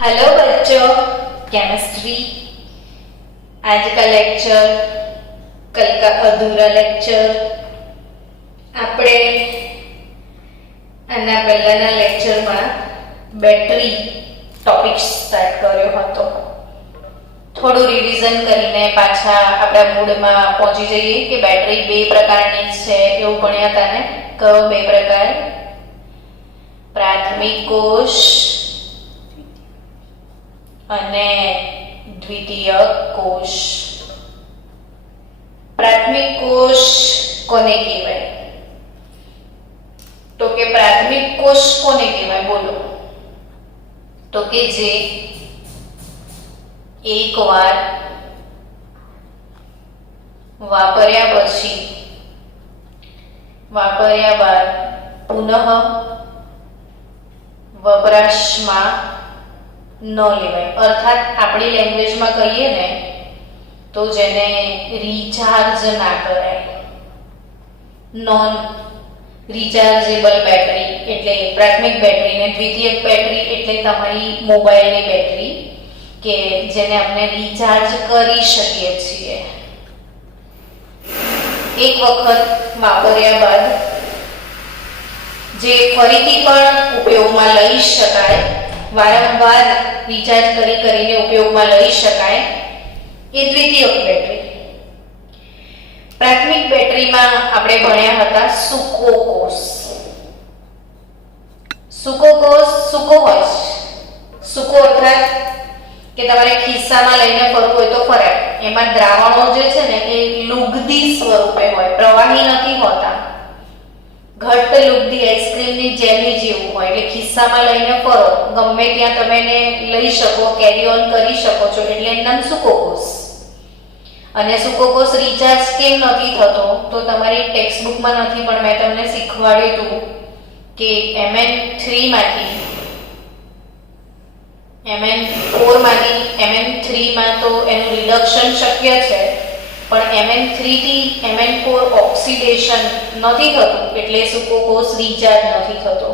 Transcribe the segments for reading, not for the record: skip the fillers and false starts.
Hello बच्चों, chemistry आज का लेक्चर, कल का अधूरा लेक्चर। આપણે આના પહેલાના લેક્ચરમાં બેટરી ટોપિક સ્ટાર્ટ કર્યો હતો। થોડું રિવિઝન કરીને પાછા આપણા મૂડમાં પહોંચી જઈએ કે બેટરી બે પ્રકારની છે એવું ભણ્યા હતા ને। કયો બે પ્રકાર? પ્રાથમિક કોષ અને દ્વિતીયક કોષ। પ્રાથમિક કોષ કોને કહેવાય? તો કે પ્રાથમિક કોષ કોને કહેવાય બોલો? તો કે જે એકવાર વાપર્યા બાદ પુનઃ વપરાશમાં ન લેવાય। અર્થાત આપણી લેંગ્વેજમાં કહીએ ને તો જેને રિચાર્જ ના કરાય, નોન રિચાર્જેબલ બેટરી એટલે પ્રાથમિક બેટરી, ને દ્વિતીયક બેટરી એટલે તમારી મોબાઈલની બેટરી કે જેને આપણે રિચાર્જ કરી શકીએ છીએ। એક વખત વાપર્યા બાદ જે ફરીથી પણ ઉપયોગમાં લઈ શકાય, વારંવાર રિચાર્જ કરીને ઉપયોગમાં લઈ શકાય એ દ્વિતીયક બેટરી। પ્રાથમિક બેટરીમાં આપણે ભણ્યા હતા સૂકો કોષ। સૂકો કોષ સૂકો હોય છે, સૂકો અર્થાત કે તમારે ખિસ્સામાં લઈને ફરવું હોય તો ફરાય। એમાં દ્રાવણો જે છે ને એ લુગદી સ્વરૂપે હોય, પ્રવાહી નથી હોતા, ઘટ્ટ લુગદી આઈસ્ક્રીમની જેલી જેવું હોય। એટલે ખિસ્સામાં લઈને ફરો, ગમે ત્યાં તમે એને લઈ શકો, કેરી ઓન કરી શકો છો, એટલે એનું નામ સૂકો કોષ। અને સૂકો કોષ રિચાર્જ કેમ નથી થતો? તો તમારી ટેક્સ્ટ બુકમાં નથી, પણ મેં તમને શીખવાડ્યું હતું કે Mn3 માંથી Mn4 માં તો એનું રિડક્શન શક્ય છે, પણ Mn3 થી Mn4 ઓક્સિડેશન નથી થતું, એટલે સૂકો કોષ રિચાર્જ નથી થતો।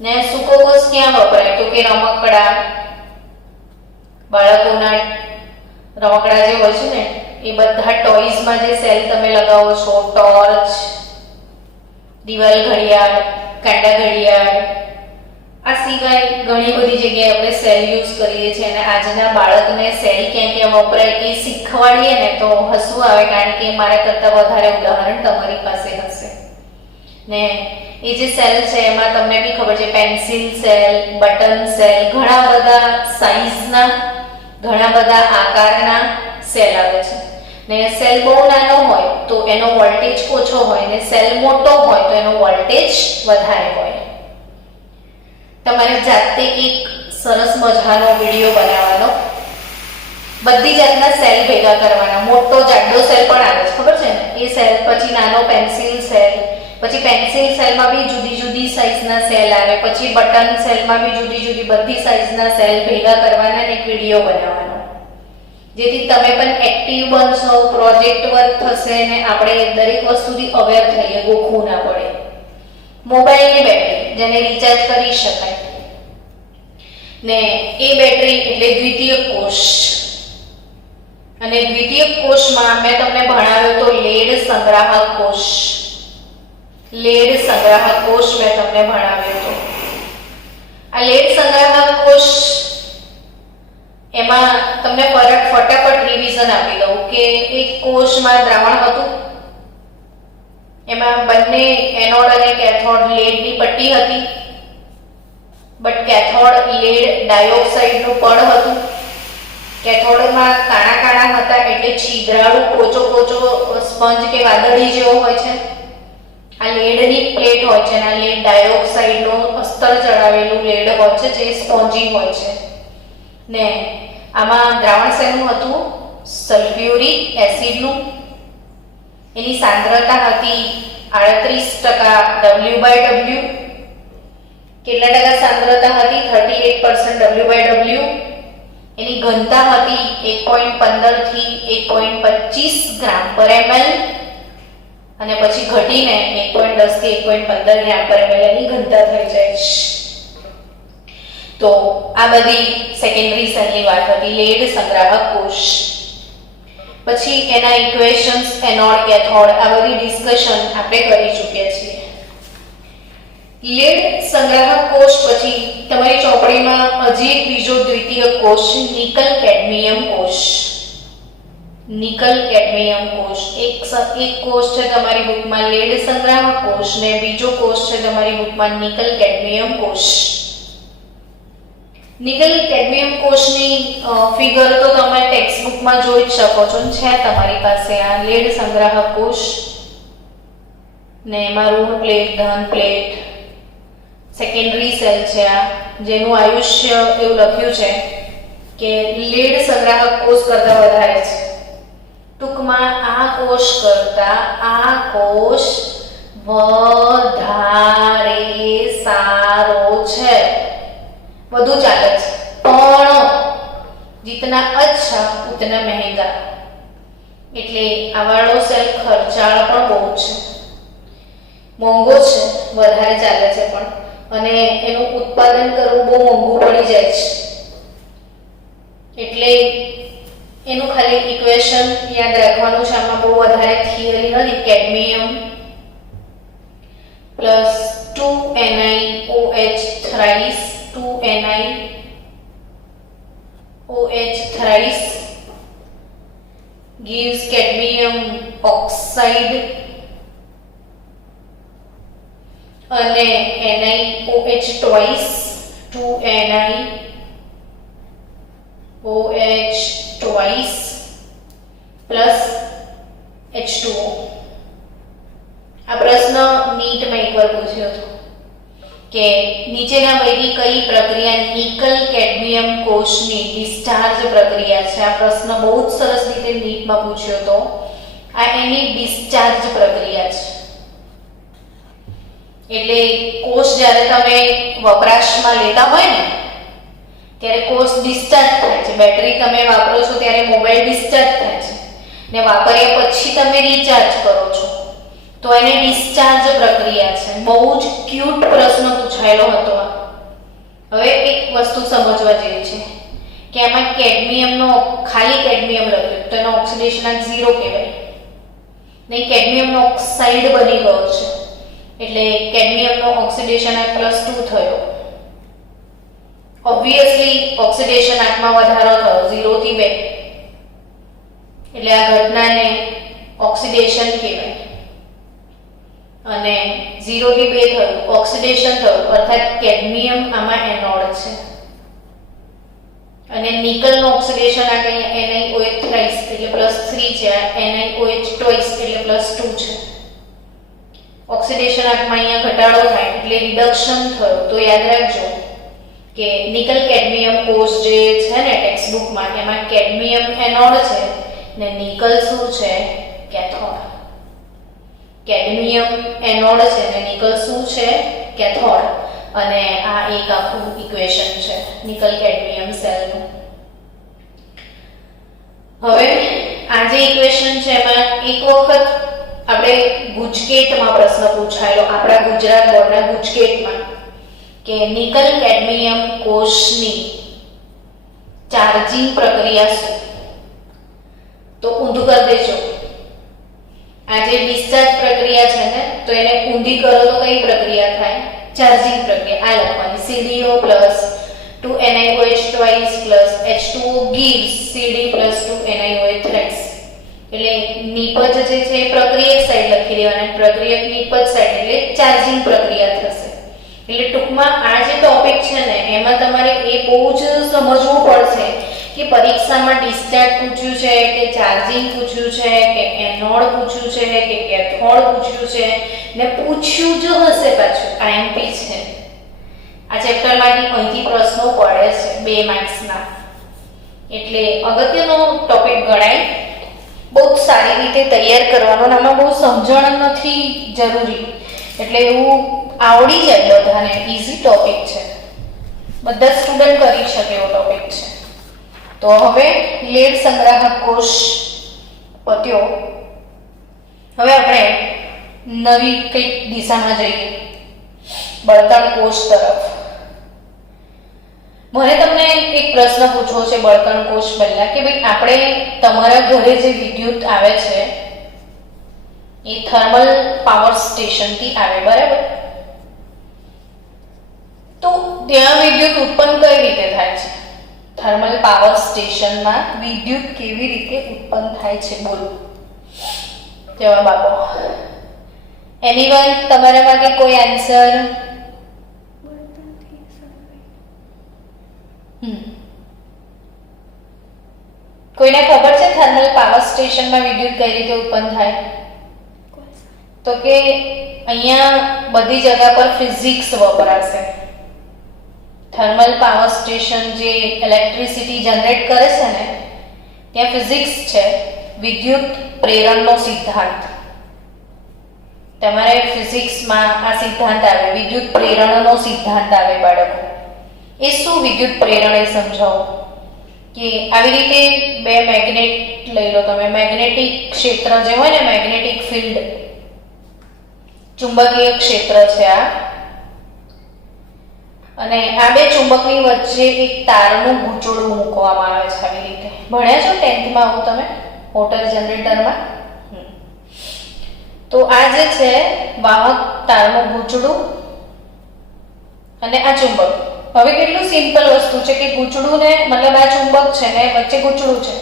ને સૂકો કોષ ક્યાં વપરાય? તો કે રમકડા, બાળકોના રમકડા જે હોય છે ને એ બધા ટોયઝમાં જે સેલ તમે લગાવો છો, ટોર્ચ, દિવાલ ઘડિયાળ, કાંડા ઘડિયાળ, આ સિવાય ઘણી બધી જગ્યાએ આપણે સેલ યુઝ કરીએ છીએ। અને આજના બાળકને સેલ ક્યાં ક્યાં વપરાય એ શીખવાડીએ ને તો હસવું આવે, કારણ કે મારા કરતાં વધારે ઉદાહરણ તમારી પાસે હશે। ને એ જે સેલ છે એમાં તમને બી ખબર છે, પેન્સિલ સેલ, બટન સેલ, ઘણા બધા સાઈઝના, ઘણા બધા આકારના સેલ આવે છે। ને સેલ બહુ નાનો હોય તો એનો વોલ્ટેજ ઓછો હોય, ને સેલ મોટો હોય તો એનો વોલ્ટેજ વધારે હોય। તમારે જાતે એક સરસ મજાનો વિડીયો બનાવવાનો, બધી જાતના સેલ ભેગા કરવાના। મોટો જાડો સેલ પણ આવે છે, ખબર છે ને એ સેલ, પછી નાનો પેન્સિલ સેલ, પછી પેન્સિલ સેલમાં બી જુદી જુદી સાઈઝના સેલ આવે, પછી બટન સેલમાં બી જુદી જુદી બધી સાઈઝના સેલ ભેગા કરવાના અને એક વિડીયો બનાવવાનો, જેથી તમે પણ એક્ટિવ બનશો, પ્રોજેક્ટ વર્ક થશે ને આપણે દરેક વસ્તુથી અવેર થઈએ, ગોખવું ના પડે। મોબાઈલની બેટરી જેને રિચાર્જ કરી શકાય, ને એ બેટરી એટલે દ્વિતીયક કોષ। અને દ્વિતીયક કોષમાં મેં તમને ભણાવ્યો તો લેડ સંગ્રાહક કોષ। લેડ સંગ્રાહક કોષ મેં તમને ભણાવ્યો તો। આ લેડ સંગ્રાહક કોષ એમાં તમને ફટાફટ રિવિઝન આપી દઉં કે એક કોષમાં દ્રાવણ હતું, એમાં બંને એનોડ અને કેથોડ લેડની પટ્ટી હતી, બટ કેથોડ લેડ ડાયોક્સાઇડનું પડ હતું। કેથોડમાં કાણા કાણા હતા એટલે છિદ્રાળુ કોચો સ્પંજ કે વાદળી જેવો હોય છે। આ લેડની પ્લેટ હોય છે, અને લેડ ડાયોક્સાઇડનું અસ્તર ચડાવેલું લેડ હોય છે જે સ્પોન્જી હોય છે। ને આમાં દ્રાવણ શેનું હતું? સલ્ફ્યુરિક એસિડનું। એની સાંદ્રતા હતી 38% W/W। કેટલા ટકા સાંદ્રતા હતી? 38% W/W। એની ઘનતા હતી 1.15 થી 1.25 ગ્રામ પર ml, અને પછી ઘટીને 1.10 થી 1.15 ગ્રામ પર ml ની ઘનતા થઈ જાય છે। તો આ બધી સેકન્ડરી સેલની વાત હતી, લેડ સંગ્રાહક કોષ. પછી એના ઇક્વેશન્સ, એનોડ, કેથોડ, આ બધી ડિસ્કશન આપણે કરી ચૂક્યા છીએ. લેડ સંગ્રાહક કોષ પછી તમારી ચોપડીમાં હજી એક બીજો દ્વિતીય કોષ, નિકલ કેડમિયમ કોષ. નિકલ કેડમિયમ કોષ એક કોષ છે તમારી બુકમાં લેડ સંગ્રાહક કોષ ને બીજો કોષ છે તમારી બુકમાં નિકલ કેડમિયમ કોષ. નિકલ કેડમિયમ કોષની ફિગર તો તમે ટેક્સ્ટ બુકમાં જોઈ જ શકો છો, છે તમારી પાસે આ લેડ સંગ્રાહક કોષ ને એમાં ઋણ પ્લેટ, ધન પ્લેટ, સેકન્ડરી સેલ છે આ, જેનું આયુષ્ય એવું લખ્યું છે કે લેડ સંગ્રાહક કોષ કરતા વધારે છે. ટૂંકમાં આ કોષ કરતા આ કોષ વધારે સારો છે, વધુ ચાલે છે. પણ जितना अच्छा उतना महंगा, એટલે આવાળો સેલ ખર્ચાળ પણ બહુ છે, મોંઘો છે, વધારે ચાલે છે પણ, અને એનું ઉત્પાદન કરવું બહુ મોંઘું પડી જાય છે. એટલે એનું ખાલી ઇક્વેશન યાદ રાખવાનું છે, આમાં બહુ વધારે થિયરી નથી. Cadmium plus 2NiOH thrice 2NiOH thrice gives cadmium oxide અને NiOH twice 2NiOH twice plus H2O. આ પ્રશ્ન નીટમાં એકવાર પૂછ્યો હતો કે નીચેના પૈકી કઈ પ્રક્રિયા નિકલ કેડમિયમ કોષની ડિસ્ચાર્જ પ્રક્રિયા છે. આ પ્રશ્ન બહુ જ સરસ રીતે નીટમાં પૂછ્યો હતો. આ એની ડિસ્ચાર્જ પ્રક્રિયા છે. એટલે કોષ જ્યારે તમે વપરાશમાં લેતા હોય ને ત્યારે કોષ ડિસ્ચાર્જ થાય છે. બેટરી તમે વાપરો છો ત્યારે મોબાઈલ ડિસ્ચાર્જ થાય છે ને વાપર્યા પછી તમે રિચાર્જ કરો છો, તો એને ડિસ્ચાર્જ પ્રક્રિયા છે. બહુ જ ક્યુટ પ્રશ્ન પૂછાયેલો હતો. હવે એક વસ્તુ સમજવા જેવી છે કે આમાં કેડમિયમનો ખાલી કેડમિયમ લખ્યું તો એનો ઓક્સિડેશનાંક 0 કહેવાય નહીં, કેડમિયમનો ઓક્સાઇડ બની ગયો છે એટલે કેડમિયમનો ઓક્સિડેશનાંક +2 થયો. ઓબ્વિયસલી ઓક્સિડેશનાંકમાં વધારો થયો 0 થી 2, એટલે આ ઘટનાને ઓક્સિડેશન કહેવાય. અને 0 થી 2 થયું, ઓક્સિડેશન થયું, અર્થાત કેડમિયમ આમાં એનોડ છે. અને નિકલનો ઓક્સિડેશન આ NiOH thrice એટલે +3 છે, NiOH twice એટલે +2 છે. ઓક્સિડેશન આંકમાં અહીંયા ઘટાડો થાય એટલે રિડક્શન થયું. તો યાદ રાખજો કે નિકલ કેડમિયમ કોષ જે છે ને ટેક્સ્ટ બુકમાં, એમાં કેડમિયમ એનોડ છે ને નિકલ શું છે? કેથોડ. કેડમિયમ એનોડ છે ને નિકલ શું છે? કેથોડ. અને આ એક આખું ઇક્વેશન છે નિકલ કેડમિયમ સેલનું. હવે આ જે ઇક્વેશન છે એમાં એક વખત આપણે ગુજકેટમાં પ્રશ્ન પૂછાયેલો, આપણા ગુજરાત બોર્ડના ગુજકેટમાં, કે નિકલ કેડમિયમ કોષની ચાર્જિંગ પ્રક્રિયા શું? તો ઊંધું કરી દેજો. આ જે ડિસ્ચાર્જ પ્રક્રિયા છે ને, તો એને ઊંધી કરો તો કઈ પ્રક્રિયા થાય? ચાર્જિંગ પ્રક્રિયા. આ લખવાની CDO plus 2NiOH twice plus H2O gives CD plus 2NiOH thrice. એટલે નિપજ જે છે એ પ્રક્રિયક સાઈડ લખી દેવાના, પ્રક્રિયક નિપજ સાઈડ એટલે ચાર્જિંગ પ્રક્રિયા થશે. એટલે ટૂંકમાં આ જે ટોપિક છે ને એમાં તમારે એ બહુ જ સમજવું પડશે કે પરીક્ષામાં ડિસ્ચાર્જ પૂછ્યું છે કે ચાર્જિંગ પૂછ્યું છે કે એનોડ પૂછ્યું છે કે કેથોડ પૂછ્યું છે, ને પૂછ્યું જ હશે પાછું. IMP છે. આ ચેપ્ટરમાંથી અહીંથી પ્રશ્નો પડે છે 2 માર્ક્સના. એટલે અગત્યનો ટોપિક ગણાય. બહુ સારી રીતે તૈયાર કરવાનો, આમાં બહુ સમજણ નથી જરૂરી, એટલે એવું આવડી જાય બધાને. ઈઝી ટોપિક છે, બધા સ્ટુડન્ટ કરી શકે એવો ટોપિક છે. તો હવે લેડ સંગ્રાહક કોષ પત્યો. હવે આપણે નવી કઈક દિશામાં જઈએ, બળતણ કોષ તરફ. મને તમને એક પ્રશ્ન પૂછવો છે બળતણ કોષ પહેલા કે ભાઈ આપણે તમારા ઘરે જે વિદ્યુત આવે છે એ થર્મલ પાવર સ્ટેશનથી આવે, બરાબર? તો ત્યાં વિદ્યુત ઉત્પન્ન કઈ રીતે થાય છે? થર્મલ પાવર સ્ટેશનમાં વિદ્યુત કેવી રીતે ઉત્પન્ન થાય છે? બોલો જવાબ આપો. એનીવન, તમારા માટે કોઈ આન્સર? કોઈને ખબર છે થર્મલ પાવર સ્ટેશનમાં વિદ્યુત કઈ રીતે ઉત્પન્ન થાય? તો કે અહીંયા બધી જગ્યા પર ફિઝિક્સ વપરાશે. થર્મલ પાવર સ્ટેશન જે ઇલેક્ટ્રિસિટી જનરેટ કરે છે ને, ત્યાં ફિઝિક્સ છે, વિદ્યુત પ્રેરણનો સિદ્ધાંત. તમારે ફિઝિક્સમાં આ સિદ્ધાંત આવે, વિદ્યુત પ્રેરણનો સિદ્ધાંત આવે બાળકો. એ શું વિદ્યુત પ્રેરણ એ સમજાવો. કે આવી રીતે બે મેગ્નેટ લઈ લો તમે, મેગ્નેટિક ક્ષેત્ર જે હોય ને, મેગ્નેટિક ફિલ્ડ, ચુંબકીય ક્ષેત્ર છે આ, અને આ બે ચુંબકની વચ્ચે એક તારનું ગૂંચળું મૂકવામાં આવે છે. આવી રીતે ભણ્યા છો 10th માં આવું તમે મોટર જનરેટરમાં? તો આ જે છે વાહક તારનું ગૂંચળું અને આ ચુંબક. હવે કેટલું સિમ્પલ વસ્તુ છે કે ગૂંચળું ને મતલબ આ ચુંબક છે ને વચ્ચે ગૂંચળું છે,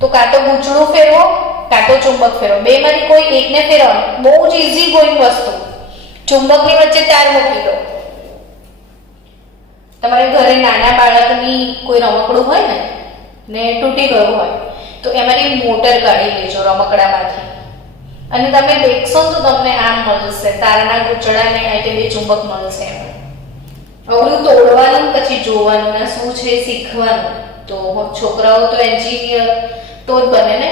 તો કાં તો ગૂંચળું ફેરવો કાં તો ચુંબક ફેરવો, બેમાંથી કોઈ એકને ફેરવવાનું. બહુ જ ઈઝી ગોઈંગ વસ્તુ. ચુંબકની વચ્ચે તાર મૂકી દો. તમારે ઘરે નાના બાળકની કોઈ રમકડું હોય ને તૂટી ગયું હોય તો એમાંથી મોટર કાઢી લેજો રમકડામાંથી, અને તમે દેખશો તો તમને આમ મળશે, તારના ગૂંચળાને આ રીતે બે ચુંબક મળશે. અવળું તોડવાનું પછી જોવાનું ને શું છે શીખવાનું. તો છોકરાઓ તો એન્જિનિયર તો જ બને ને.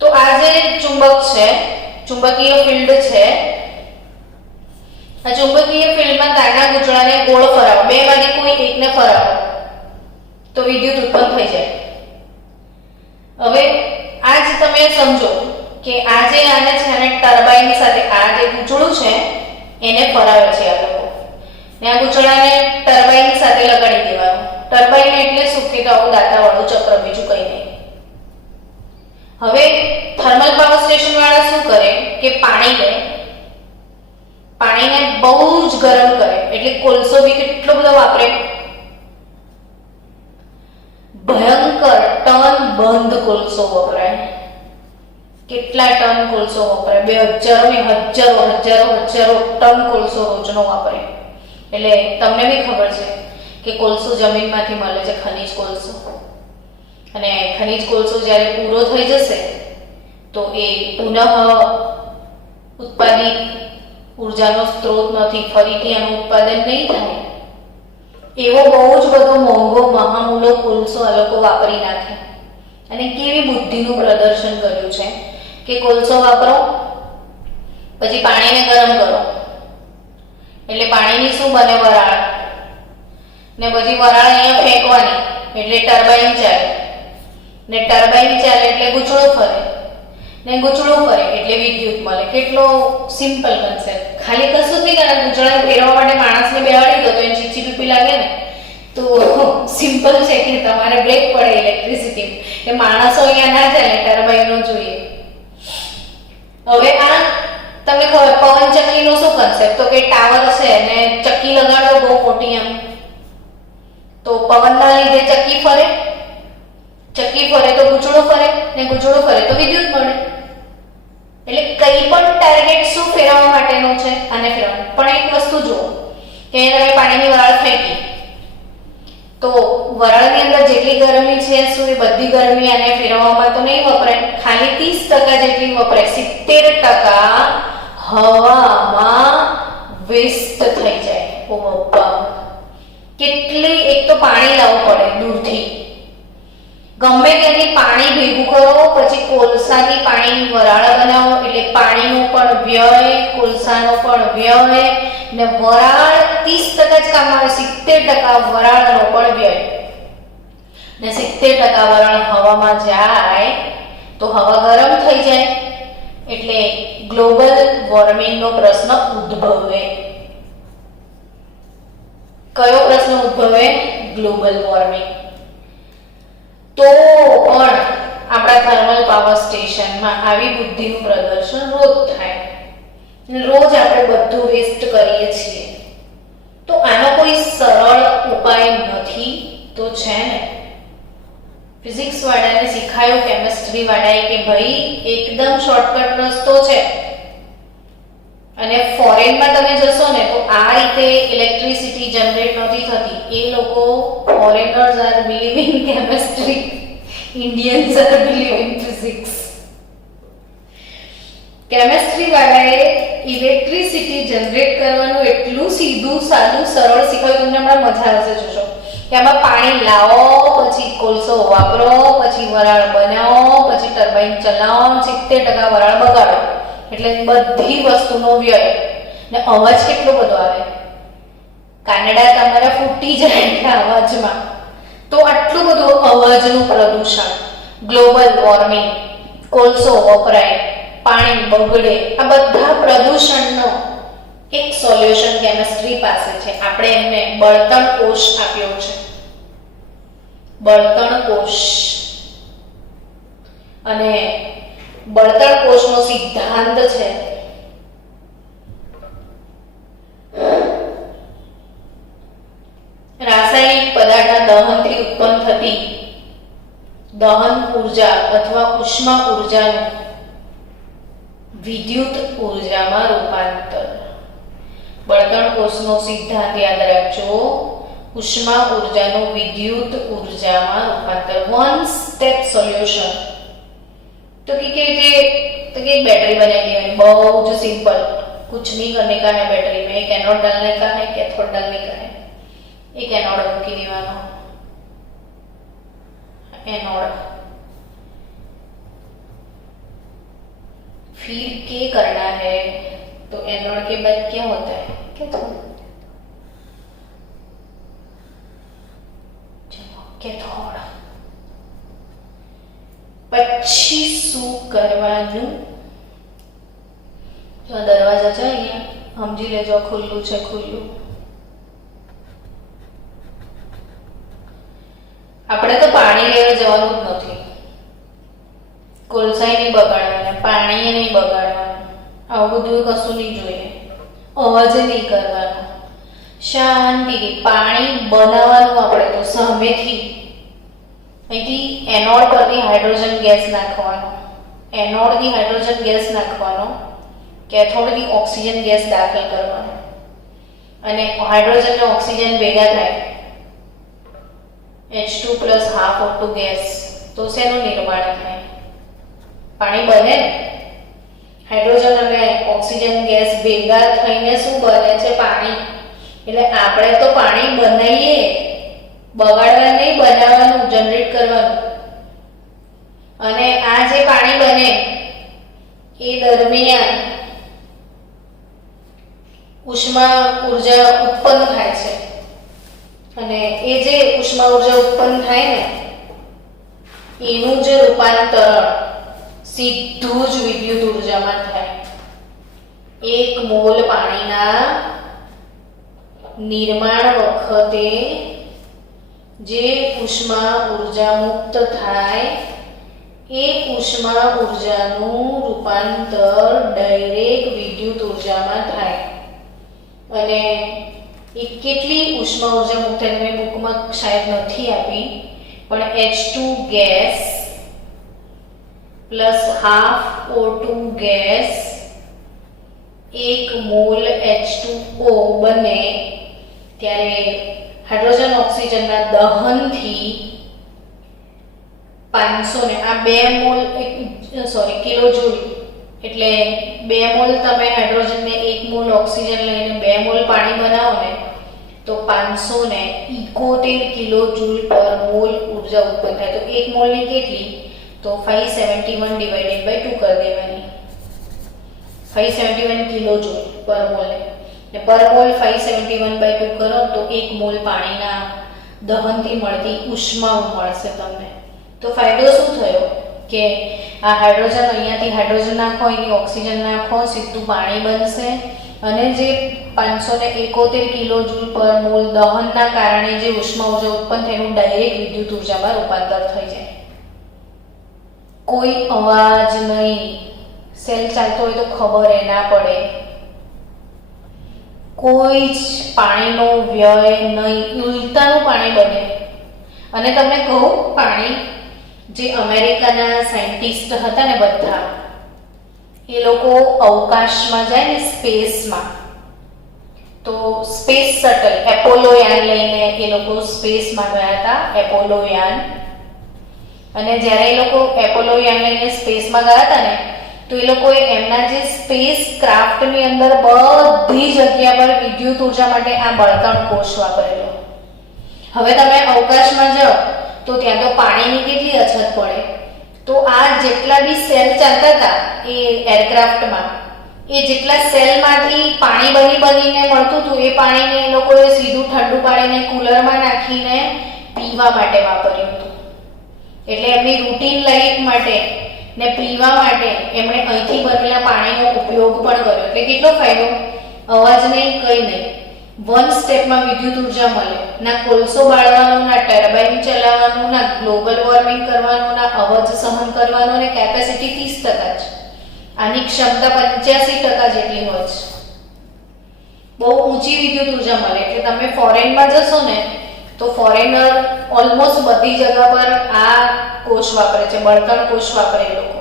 તો આ જે ચુંબક છે, ચુંબકીય ફિલ્ડ છે, આ ચુંબકીય ફિલ્ડમાં તારના ગૂંચળાને ગોળ ફરાવો, બેમાંથી કોઈ એકને ફરાવો તો વિદ્યુત ઉત્પન્ન થઈ જાય. હવે આ જ તમે સમજો કે આ જે આને છે આને ટર્બાઇન સાથે, આ જે ગૂંચળું છે એને ફરાવે છે આ લોકો, ને આ ગૂંચળાને ટર્બાઇન સાથે લગાડી દેવાનું. ટર્બાઇન એટલે શું કે આવું દાંતાવાળું ચક્ર, બીજું કંઈ નહીં. હવે થર્મલ પાવર સ્ટેશન વાળા શું કરે કે પાણી લે, પાણીને બહુ જ ગરમ કરે, એટલે કોલસો બી કેટલો બધો વાપરે, ભયંકર ટન બંધ કોલસો વપરાય. કેટલા ટન કોલસો વપરાય? 2000 ને હજારો ટન કોલસો રોજનો વાપરે. એટલે તમને બી ખબર છે કે કોલસો જમીનમાંથી મળે છે, ખનિજ કોલસો, અને ખનિજ કોલસો જ્યારે પૂરો થઈ જશે તો એ પુનઃ ઉત્પાદિત ઉર્જાનો સ્ત્રોત નથી, ફરીથી આનું ઉત્પાદન નહીં થાય. એવો બહુ જ બધો મોંઘો મહામૂલો કોલસો આ લોકો વાપરી નાખે. અને કેવી બુદ્ધિનું પ્રદર્શન કર્યું છે કે કોલસો વાપરો, પછી પાણીને ગરમ કરો, એટલે પાણીની શું બને? વરાળ. ને પછી વરાળ અહીંયા ફેંકવાની એટલે ટર્બાઇન ચાલે, ને ટર્બાઇન ચાલે એટલે ગૂંચળો ફરે, ને ગૂંચળો ફરે એટલે વિદ્યુત મળે. કેટલો સિમ્પલ કન્સેપ્ટ. ખાલી કશું જ નહીં કરે, ગૂંચળાને ફેરવવા માટે માણસને બેહાડી દો તો એને ચીચી પીપી લાગે ને, તો સિમ્પલ છે કે તમારે બ્રેક પડે ઇલેક્ટ્રિસિટી, કે માણસો અહીંયા ના ચાલે, ટર્બાઇનો જોઈએ. હવે આ તમને ખબર પવનચક્કીનો શું કન્સેપ્ટ? તો કે ટાવર છે ને ચક્કી લગાડો બહુ મોટી એમ, તો પવનના લીધે ચક્કી ફરે, ચક્કી ફરે તો ગૂંચળો ફરે, ને ગૂંચળો ફરે તો વિદ્યુત મળે. એટલે કંઈ પણ ટાર્ગેટ શું ફેરવવા માટેનું છે? આને ફેરવવાનું. પણ એક વસ્તુ જુઓ કે તમે પાણીની વરાળ ફેંકી તો વરાળની અંદર જેટલી ગરમી છે શું એ બધી ગરમી આને ફેરવવામાં તો નહીં વપરાય, ખાલી 30% જેટલી વપરાય. 70% હવામાં વેસ્ટ થઈ જાય. ઓ બાપા, કેટલી, એક તો પાણી લાવવું પડે દૂરથી, ગમે ત્યાંથી પાણી ભેગું કરો, પછી કોલસાથી પાણીની વરાળ બનાવો, એટલે પાણીનો પણ વ્યય, કોલસાનો પણ વ્યય, ને વરાળ 30% જ કામ આવે, 70% વરાળનો પણ વ્યય, ને 70% વરાળ હવામાં જાય તો હવા ગરમ થઈ જાય, એટલે ગ્લોબલ વોર્મિંગનો પ્રશ્ન ઉદ્ભવે. કયો પ્રશ્ન ઉદ્ભવે? Global warming. તો પણ આપણા થર્મલ પાવર સ્ટેશનમાં આવી બુદ્ધિનું પ્રદર્શન રોજ થાય. રોજ આપણે બધું વેસ્ટ કરીએ છીએ. તો આનો કોઈ સરળ ઉપાય નથી? તો છે ને. ફિઝિક્સ વાળાને શીખાયું કેમિસ્ટ્રી વાળાએ કે ભાઈ એકદમ શોર્ટકટ રસ્તો છે. અને ફોરેનમાં તમે જશો ને તો આ રીતે ઇલેક્ટ્રિસિટી જનરેટ નથી થતી. એ લોકો foreigners are believing chemistry, Indians are believing physics. Chemistry વાળાએ ઇલેક્ટ્રિસિટી જનરેટ કરવાનું એટલું સીધું સાદું સરળ શીખવ્યું. તમને હમણાં મજા આવશે જોશો કે આમાં પાણી લાવો, પછી કોલસો વાપરો, પછી વરાળ બનાવો, પછી ટર્બાઇન ચલાવો, 70% વરાળ બગાડો. એટલે બધી વસ્તુનો વ્યય. ને અવાજ કેટલો બધો આવે, કાનડા તમારા ફૂટી જાય કે અવાજમાં. તો આટલું બધું અવાજનું પ્રદૂષણ, ગ્લોબલ વોર્મિંગ, કોલસો વપરાય, પાણી બગડે, આ બધા પ્રદૂષણનો એક સોલ્યુશન કેમિસ્ટ્રી પાસે છે. આપણે એમને બળતણ કોષ આપ્યો છે. બળતણ કોષ. અને બળતણ કોષનો સિદ્ધાંત છે રાસાયણિક પદાર્થના દહનથી ઉત્પન્ન થતી દહન ઉર્જા અથવા ઉષ્મા ઉર્જાનું વિદ્યુત ઉર્જામાં રૂપાંતર. બળતણ કોષનો સિદ્ધાંત યાદ રાખજો. ઉષ્મા ઉર્જાનું વિદ્યુત ઉર્જામાં રૂપાંતર. One step solution. तो कि बैटरी बनानी है, बहुत सिंपल. कुछ नहीं करने का है बैटरी में. एक एनोड डालने का है, कैथोड डालने का है. एक एनोड मूकी देवानो. एनोड फिर के करना है तो एनोड के बाद क्या होता है? कैथोड. चलो कैथोड. પછી શું કરવાનું? જો દરવાજા છે અહીંયા, સમજી લેજો ખુલ્લું છે, ખુલ્લું. આપણે તો પાણી લેવા જવાનું જ નથી. કોલસાઈ નહીં બગાડવાના, પાણી નહીં બગાડવાનું, આવું બધું કશું નહીં જોઈએ. અવાજ નહીં કરવાનો, શાંતિથી પાણી બનાવવાનું. આપણે તો સામેથી અહીંથી એનોડ પરથી હાઇડ્રોજન ગેસ નાખવાનો, એનોડથી હાઇડ્રોજન ગેસ નાખવાનો, કેથોડથી ઓક્સિજન ગેસ દાખલ કરવાનો. અને હાઇડ્રોજન અને ઓક્સિજન ભેગા થાય H2 + હાફ O2 ગેસ. તો શેનું નિર્માણ થાય? પાણી બને ને. હાઇડ્રોજન અને ઓક્સિજન ગેસ ભેગા થઈને શું બને છે? પાણી. એટલે આપણે તો પાણી બનાવીએ, બગાડવા નહીં, બનાવવાનું, જનરેટ કરવાનું. અને આ જે પાણી બને એ દરમિયાન ઉષ્મા ઉર્જા ઉત્પન્ન થાય છે. અને એ જે ઉષ્મા ઉર્જા ઉત્પન્ન થાય ને એનું જે રૂપાંતરણ સીધું જ વિદ્યુત ઉર્જામાં થાય. 1 મોલ પાણીના નિર્માણ વખતે જે ઉષ્મા ઉર્જા મુક્ત થાય એ ઉષ્મા ઉર્જાનું રૂપાંતર ડાયરેક્ટ વિદ્યુત ઉર્જામાં થાય. અને એ કેટલી ઉષ્મા ઉર્જા મુક્ત થાય મેં બુકમાં શાયદ નથી આપી, પણ H2 gas plus half O2 gas 1 mall H2O બને ત્યારે હાઇડ્રોજન ઓક્સિજનના દહનથી 500 ને આ 2 મોલ કિલોજૂલ એટલે 2 મોલ તમે હાઇડ્રોજનને 1 મોલ ઓક્સિજન લઈને 2 મોલ પાણી બનાવો ને તો 571 કિલોજૂલ પર મોલ ઉર્જા ઉત્પન્ન થાય. તો 1 મોલની કેટલી? તો 571 ડિવાઇડેડ બાય 2 કરી દેવાની. 571 કિલોજૂલ પર મોલ. ને પર મોલ 571/2 કરો તો 1 મોલ પાણીના દહનથી મળતી ઉષ્મા મળશે તમને. તો ફાયદો શું થયો કે આ હાઇડ્રોજન અહીંયાથી હાઇડ્રોજન નાખો, અહીંથી ઓક્સિજન નાખો, સીધું પાણી બનશે. અને જે 571 કિલો જૂલ પર મોલ દહનના કારણે જે ઉષ્મા ઉર્જા ઉત્પન્ન થઈને ડાયરેક્ટ વિદ્યુત ઉર્જામાં રૂપાંતર થઈ જાય. કોઈ અવાજ નહીં, સેલ ચાલતો હોય તો ખબર ના પડે, કોઈ જ પાણીનો વ્યય નહીં, ઉલટાનું પાણી બને. અને તમને કહું, પાણી જે અમેરિકાના સાયન્ટિસ્ટ હતા ને બધા, એ લોકો અવકાશમાં જાય ને સ્પેસમાં, તો સ્પેસ શટલ એપોલો યાન લઈને એ લોકો સ્પેસમાં ગયા હતા, એપોલો યાન. અને જ્યારે એ લોકો એપોલો યાન લઈને સ્પેસમાં ગયા હતા ને, તો એ લોકોએ એમના જે સ્પેસ ક્રાફ્ટની અંદર બધી જગ્યા પર વિદ્યુત ઉર્જા માટે આ બળતણ કોષ વાપરેલો. હવે તમે અવકાશમાં જાઓ તો ત્યાં તો પાણીની કેટલી અછત પડે, તો આ જેટલા બી સેલ ચાલતા હતા એ એરક્રાફ્ટમાં, એ જેટલા સેલમાંથી પાણી બનીને મળતું હતું, એ પાણીને એ લોકોએ સીધું ઠંડુ પાડીને કુલરમાં નાખીને પીવા માટે વાપર્યું હતું. એટલે એમની રૂટીન લાઈફ માટે ને પીવા માટે એમણે અહીંથી બનેલા પાણીનો ઉપયોગ પણ કર્યો. એટલે કેટલો ફાયદો, અવાજ નહીં, કંઈ નહીં, વન સ્ટેપમાં વિદ્યુત ઉર્જા મળે. ના કોલસો બાળવાનો, ના ટર્બાઇન ચલાવવાનું, ના ગ્લોબલ વોર્મિંગ કરવાનું, ના અવાજ સહન કરવાનો, ને કેપેસિટી 30% છે. આની ક્ષમતા 85% જેટલી હોય છે. બહુ ઊંચી વિદ્યુત ઉર્જા મળે. એટલે તમે ફોરેનમાં જશો ને તો ફોરેનર ઓલમોસ્ટ બધી જગ્યા પર આ કોષ વાપરે છે, બળતણ કોષ વાપરે એ લોકો.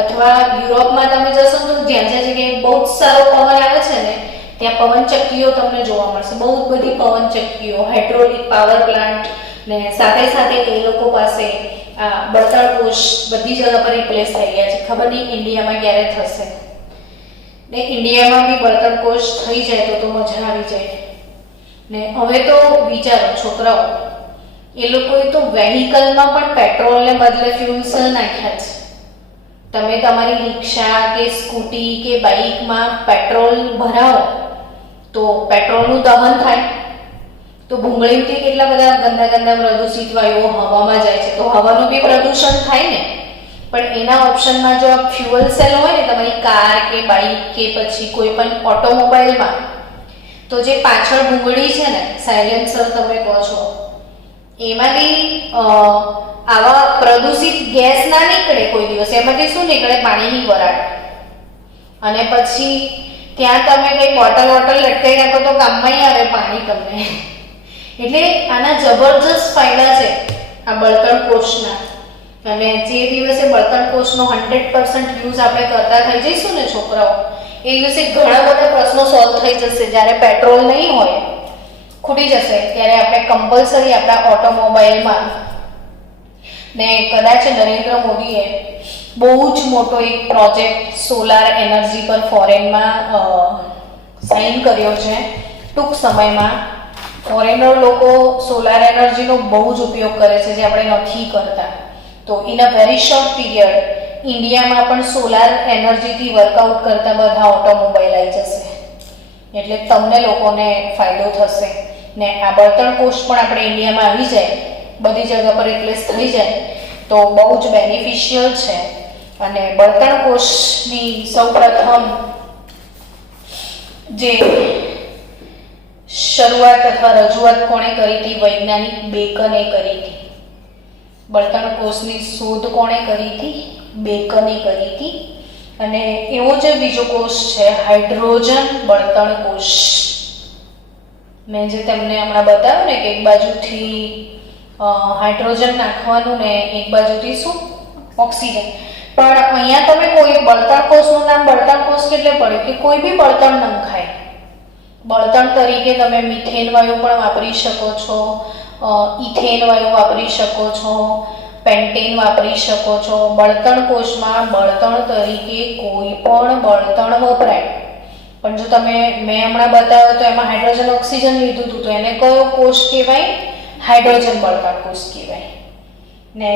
અથવા યુરોપમાં તમે જશો તો જ્યાં જ્યાં જગ્યાએ બહુ જ સારો પવન આવે છે ને, ત્યાં પવનચક્કીઓ તમને જોવા મળશે. બહુ બધી પવનચક્કીઓ, હાઇડ્રોલિક પાવર પ્લાન્ટ, ને સાથે સાથે એ લોકો પાસે આ બળતણ કોષ બધી જગ્યા પર રિપ્લેસ થઈ ગયા છે. ખબર નહીં ઇન્ડિયામાં ક્યારે થશે. ને ઇન્ડિયામાં બી બળતણ કોષ થઈ જાય તો મજા આવી જાય. ને હવે તો વિચારો છોકરાઓ, એ લોકોએ તો વેહિકલમાં પણ પેટ્રોલને બદલે ફ્યુલ સેલ નાખ્યા છે. તમે તમારી રિક્ષા કે સ્કૂટી કે બાઇકમાં પેટ્રોલ ભરાવો તો પેટ્રોલનું દહન થાય, તો ભૂંગળીથી કેટલા બધા ગંદા ગંદા પ્રદૂષિત વાયુઓ હવામાં જાય છે, તો હવાનું બી પ્રદૂષણ થાય ને. પણ એના ઓપ્શનમાં જો આ ફ્યુઅલ સેલ હોય ને તમારી કાર કે બાઇક કે પછી કોઈ પણ ઓટોમોબાઈલમાં, તો જે પાછળ ભૂંગળી છે ને, સાયલેન્સર તમે કહો છો, એમાંથી આવા પ્રદૂષિત ગેસ ના નીકળે કોઈ દિવસ. એમાંથી શું નીકળે? પાણીની વરાળ. અને પછી ત્યાં તમે કઈ બોટલ લટકાઈ રાખો તો કામમાં આવે પાણી તમને. એટલે આના જબરજસ્ત ફાયદા છે આ બળતણ કોષના. અને જે દિવસે બળતણ કોષનો 100% યુઝ આપણે કરતા થઈ જઈશું ને છોકરાઓ, એ દિવસે ઘણા બધા પ્રશ્નો સોલ્વ થઈ જશે. જ્યારે પેટ્રોલ નહીં હોય, ખૂટી જશે, ત્યારે આપણે કમ્પલસરી આપણા ઓટોમોબાઈલમાં, ને કદાચ નરેન્દ્ર મોદીએ બહુ જ મોટો એક પ્રોજેક્ટ સોલાર એનર્જી પર ફોરેનમાં સાઇન કર્યો છે. ટૂંક સમયમાં ફોરેનર લોકો સોલાર એનર્જીનો બહુ જ ઉપયોગ કરે છે, જે આપણે નથી કરતા. તો in a very short period ઇન્ડિયામાં પણ સોલાર એનર્જીથી વર્કઆઉટ કરતા બધા ઓટોમોબાઈલ આવી જશે. એટલે તમને લોકોને ફાયદો થશે. ને આ બળતણ કોષ પણ આપણે ઇન્ડિયામાં આવી જાય, બધી જગ્યા પર રિપ્લેસ થઈ જાય તો બહુ જ બેનિફિશિયલ છે. અને બળતણ કોષની સૌપ્રથમ જે શરૂઆત અથવા રજૂઆત કોણે કરી હતી? વૈજ્ઞાનિક બેકને કરી હતી. બળતણ કોષની શોધ કોણે કરી હતી? બેકને કરી હતી. અને એવો જ બીજો કોષ છે હાઇડ્રોજન બળતણ કોષ. મેં જે તમને હમણાં બતાવ્યું ને કે એક બાજુથી હાઇડ્રોજન નાખવાનું ને એક બાજુથી શું? ઓક્સિજન. પણ અહીંયા તમે કોઈ બળતણ કોષનું નામ બળતણ કોષ કેટલે પડ્યું કે કોઈ બી બળતણ નંખાય. બળતણ તરીકે તમે મિથેન વાયુ પણ વાપરી શકો છો, ઇથેન વાયુ વાપરી શકો છો, પેન્ટેન વાપરી શકો છો. બળતણ કોષમાં બળતણ તરીકે કોઈ પણ બળતણ વપરાય. પણ જો તમે મેં હમણાં બતાવ્યો તો એમાં હાઇડ્રોજન ઓક્સિજન લીધું હતું, તો એને કયો કોષ કહેવાય? હાઇડ્રોજન બળતણ કોષ કહેવાય. ને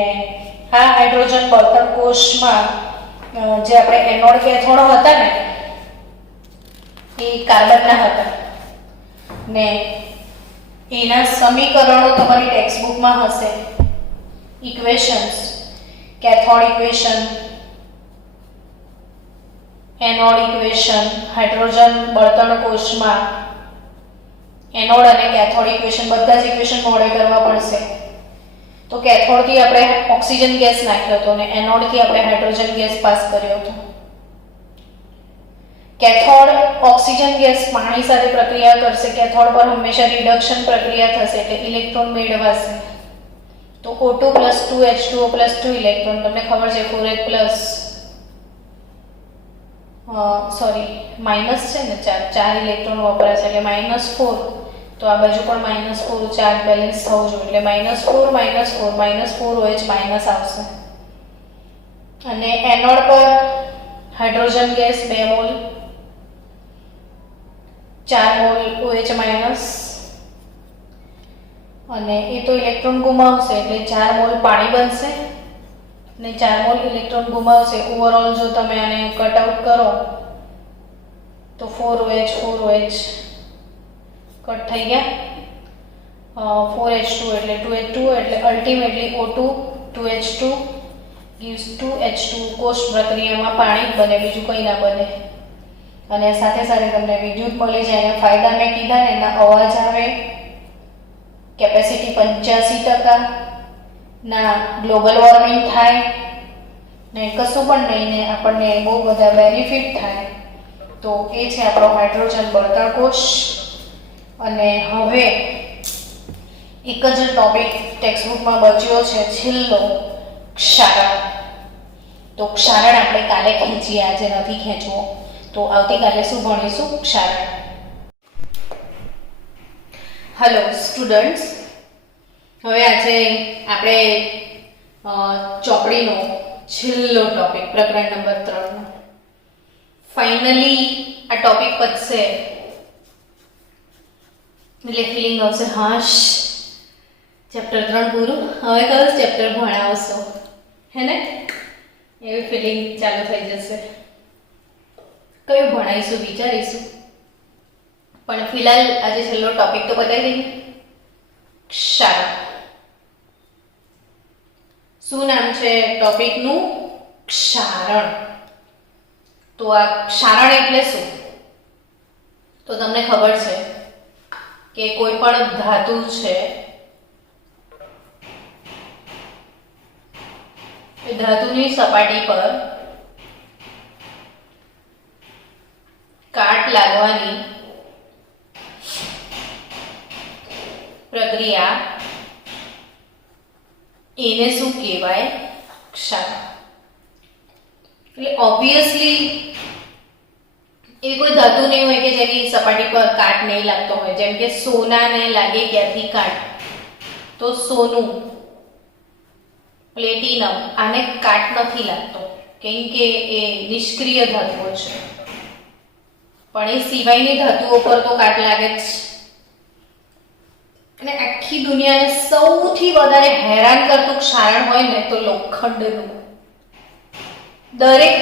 આ હાઇડ્રોજન બળતણ કોષમાં જે આપણે એનોડ કેથોડ હતા ને, એ કાર્બનના હતા. ને એના સમીકરણો તમારી ટેક્સ્ટબુકમાં હશે. Equations, cathode equation, anode equation, hydrogen બળતણ કોષમાં એનોડ અને કેથોડ ઇક્વેશન, બધા જ ઇક્વેશન મોડે કરવા પડશે. તો કેથોડથી આપણે ઓક્સિજન ગેસ નાખ્યો હતો અને એનોડથી આપણે હાઇડ્રોજન ગેસ પાસ કર્યો હતો. કેથોડ ઓક્સિજન ગેસ પાણી સાથે પ્રક્રિયા કરશે. કેથોડ પર હંમેશા રિડક્શન પ્રક્રિયા થશે એટલે ઇલેક્ટ્રોન મેળવાશે. તો O2 + 2 H2O + 2 ઇલેક્ટ્રોન, તમને ખબર છે 4H પ્લસ માઇનસ છે ને, ચાર ઇલેક્ટ્રોન વપરાશે એટલે -4. તો આ બાજુ પણ -4 ચાર્જ બેલેન્સ થવું જોઈએ એટલે -4 OH માઇનસ આવશે. અને એનોડ પર hydrogen gas 2 mall, 4 mall OH minus, અને એ તો ઇલેક્ટ્રોન ગુમાવશે એટલે 4 મોલ પાણી બનશે અને 4 મોલ ઇલેક્ટ્રોન ગુમાવશે. ઓવરઓલ જો તમે આને કટ આઉટ કરો તો 4OH કટ થઈ ગયા. 4H2 એટલે 2H2 એટલે ultimately O2 2H2 gives 2H2. કોષ પ્રક્રિયામાં પાણી બને, બીજું કંઈ ના બને. અને સાથે સાથે તમને વિદ્યુત મળી જાય. એના ફાયદા મેં કીધા ને, એના અવાજ આવે, કેપેસિટી 85% ના, ગ્લોબલ વોર્મિંગ થાય ને, કશું પણ નહીં ને આપણને બહુ બધા બેનિફિટ થાય. તો એ છે આપણો હાઇડ્રોજન બળતણ કોષ. અને હવે એક જ ટોપિક ટેક્સ્ટબુકમાં બચ્યો છે છેલ્લો, ક્ષારણ. તો ક્ષારણ આપણે કાલે ખેંચીએ, આજે નથી ખેંચવો. તો આવતીકાલે શું ભણીશું? ક્ષારણ. હેલો સ્ટુડન્ટ્સ, હવે આજે આપણે ચોપડીનો છેલ્લો ટોપિક, પ્રકરણ નંબર 3 ફાઇનલી આ ટોપિક પતશે એટલે ફિલિંગ આવશે હાશ ચેપ્ટર 3 પૂરું, હવે કયું ચેપ્ટર ભણાવશો, હે ને? એવી ફિલિંગ ચાલુ થઈ જશે. કયું ભણાવીશું વિચારીશું, પણ ફિલહાલ આજે છેલ્લો ટોપિક તો બતાવી દઈએ. ક્ષારણ. શું નામ છે ટોપિકનું? ક્ષારણ. તો આ ક્ષારણ એટલે શું? તો તમને ખબર છે કે કોઈ પણ ધાતુ છે એ ધાતુની સપાટી પર કાટ લાગવાની પ્રક્રિયા, એને શું કહેવાય? ક્ષારણ. એટલે ઓબ્વિયસલી એ કોઈ ધાતુ નહીં હોય કે જેની સપાટી પર કાટ નહીં લાગતો હોય. જેમ કે સોનાને લાગે ક્યાંથી કાટ, તો સોનું, પ્લેટિનમ, આને કાટ નથી લાગતો કેમ કે એ નિષ્ક્રિય ધાતુઓ છે. પણ એ સિવાયની ધાતુઓ પર તો કાટ લાગે જ. અને આખી દુનિયાને સૌથી વધારે હેરાન કરતું ક્ષારણ હોય ને તો લોખંડનું. દરેક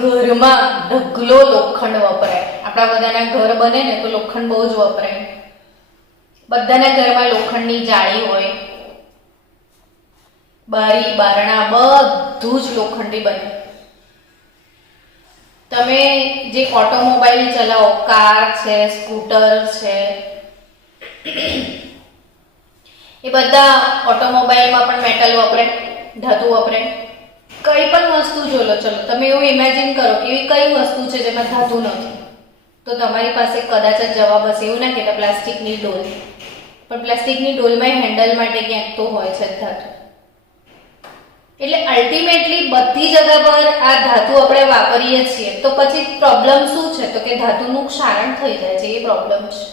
ઘરમાં ઢગલો લોખંડ વપરાય. આપણા બધાના ઘર બને ને તો લોખંડ બહુ જ વપરાય. બધાના ઘરમાં લોખંડની જાળી હોય, બારી બારણા બધું જ લોખંડી બને. તમે જે ઓટોમોબાઈલ ચલાવો, કાર છે, સ્કૂટર છે, એ બધા ઓટોમોબાઈલમાં પણ મેટલ વપરાય, ધાતુ વપરાય. કઈ પણ વસ્તુ ચલો તમે એવું ઇમેજિન કરો કે એવી કઈ વસ્તુ છે જેમાં ધાતુ નથી, તો તમારી પાસે કદાચ જ જવાબ હશે. એવું ના કહેતા પ્લાસ્ટિકની ડોલ, પણ પ્લાસ્ટિકની ડોલમાં હેન્ડલ માટે ક્યાંક તો હોય છે ધાતુ. એટલે અલ્ટિમેટલી બધી જગ્યા પર આ ધાતુ આપણે વાપરીએ છીએ. તો પછી પ્રોબ્લેમ શું છે? તો કે ધાતુનું ક્ષારણ થઈ જાય છે, એ પ્રોબ્લેમ છે.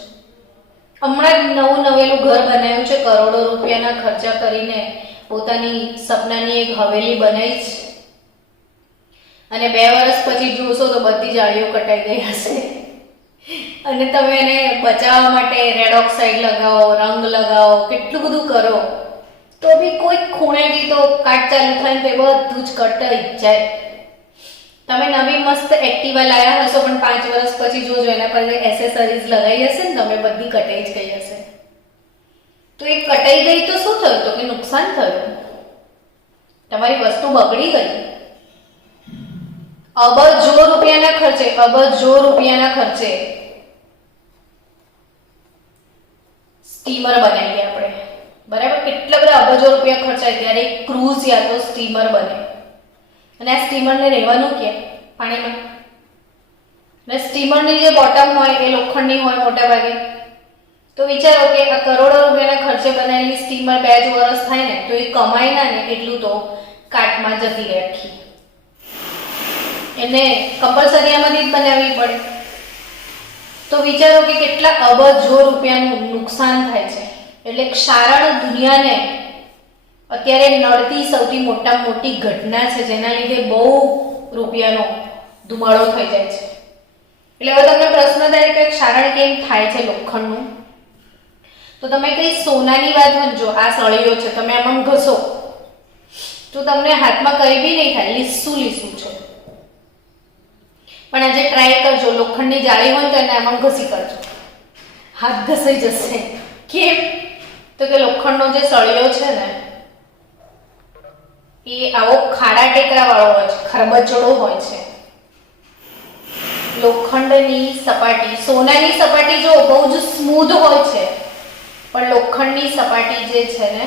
હમણાં જ નવેલું ઘર બનાવ્યું છે, કરોડો રૂપિયાના ખર્ચા કરીને પોતાની સપનાની એક હવેલી બનાવી છે, અને 2 વર્ષ પછી જોશો તો બધી જાળીઓ કટાઈ ગઈ હશે. અને તમે એને બચાવવા માટે રેડ ઓક્સાઇડ લગાવો, રંગ લગાવો, કેટલું બધું કરો, તો બી કોઈ ખૂણેથી તો કાટ ચાલુ થાય ને બધું જ કટાઈ જાય. તમે નવી મસ્ત એક્ટિવા લાયા હશો, પણ 5 વર્ષ પછી જોજો એના પર એસેસરીઝ લગાવી હશે ને તમે, બધી કટાઈ જ ગઈ હશે. તો એ કટાઈ ગઈ તો શું થયું? તો કે નુકસાન થયું, તમારી વસ્તુ બગડી ગઈ. અબજો રૂપિયાના ખર્ચે સ્ટીમર બનાવીએ આપણે, બરાબર? કેટલા બધા અબજો રૂપિયા ખર્ચાય ત્યારે ક્રૂઝ યા તો સ્ટીમર બને. અને આ સ્ટીમરને રહેવાનું ક્યાં? પાણીમાં. અને સ્ટીમરની જે બોટમ હોય એ લોખંડની હોય મોટા ભાગે. તો વિચારો કે આ કરોડો રૂપિયાના ખર્ચે બનાવેલી સ્ટીમર 2 જ વર્ષ થાય ને તો એ કમાઈ ના ને એટલું તો કાટમાં જતી રહે આખી. એને કમ્પલસરી આમાંથી જ બનાવવી પડે. તો વિચારો કે કેટલા અબજો રૂપિયાનું નુકસાન થાય છે. એટલે ક્ષારણ દુનિયાને અત્યારે નડતી સૌથી મોટામાં મોટી ઘટના છે, જેના લીધે બહુ રૂપિયાનો ધુમાડો થઈ જાય છે. એટલે હવે તમને પ્રશ્ન થાય કે ક્ષારણ કેમ થાય છે લોખંડનું? તો તમે કઈ સોનાની વાત સમજો, આ સળિયો છે, તમે આમ ઘસો તો તમને હાથમાં કઈ બી નહીં થાય, લીસું છે. પણ આજે ટ્રાય કરજો, લોખંડની જાળી હોય તો એને આમ ઘસી કરજો, હાથ ઘસાઈ જશે. કેમ? તો કે લોખંડનો જે સળિયો છે ને એ આવો ખાડા ટેકરા વાળો હોય છે, ખરબચડો હોય છે. લોખંડની સપાટી, સોનાની સપાટી જો બહુ જ સ્મૂધ હોય છે, પણ લોખંડની સપાટી જે છે ને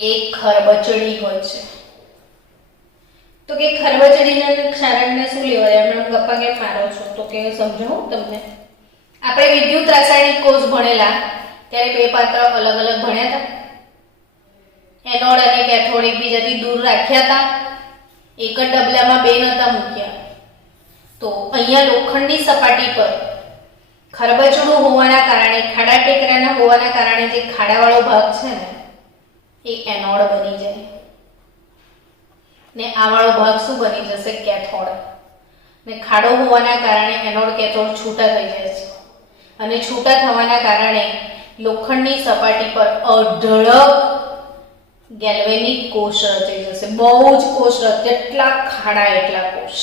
એ ખરબચડી હોય છે. તો કે ખરબચડીને ક્ષારણને શું લેવા જાય? હમણાં ગપ્પા કેમ મારો છો? તો કે સમજાવું તમને. આપણે વિદ્યુત રાસાયણિક કોર્સ ભણેલા ત્યારે 2 પાત્ર અલગ અલગ ભણ્યા હતા. એનોડ અને કેથોડ એકબીજાથી દૂર રાખ્યા હતા, એક જ ડબલામાં 2 નતા મૂક્યા. તો અહીંયા લોખંડની સપાટી પર ખરબચડું હોવાના કારણે, ખાડા ટેકરાના હોવાના કારણે જે ખાડાવાળો ભાગ છે ને એ એનોડ બની જાય ને આ વાળો ભાગ શું બની જશે? કેથોડ. ને ખાડો હોવાના કારણે એનોડ કેથોડ છૂટા થઈ જાય છે અને છૂટા થવાના કારણે લોખંડની સપાટી પર અઢળક ગેલ્વેનિક કોષ રચાઈ જશે. બહુ જ કોષ જેટલા ખાડા એટલા કોષ.